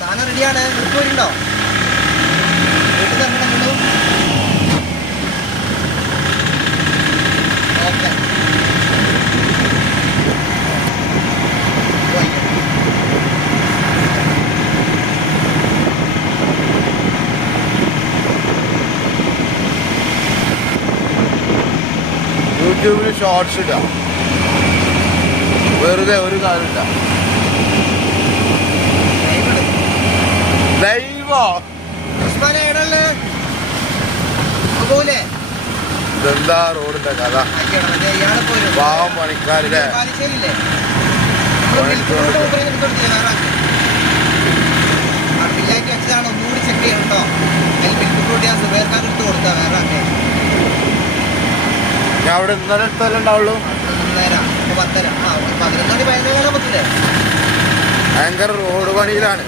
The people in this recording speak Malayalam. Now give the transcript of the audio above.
സാധനം റെഡിയാണ്. വരുന്നുണ്ടോ? വീട്ടിൽ തരണം. ഓക്കെ. യൂട്യൂബിൽ ഷോർട്സ് ഇടാം, വെറുതെ ഒരു കാര്യമില്ല. ലൈവോ ഇതെന്താ റോഡിന്റെ കഥ? പാവം പണിക്കാരുടെ ഒന്നുകൂടി ചെക്ക് ചെയ്യണോ? എടുത്ത് കൊടുത്താ വേറെ ഞാൻ അവിടെ ഇന്നലെ എടുത്തല്ലേ ഉണ്ടാവുള്ളൂ. 11 11 പത്തില്ലേ? ഭയങ്കര റോഡ് പണിയിലാണ്.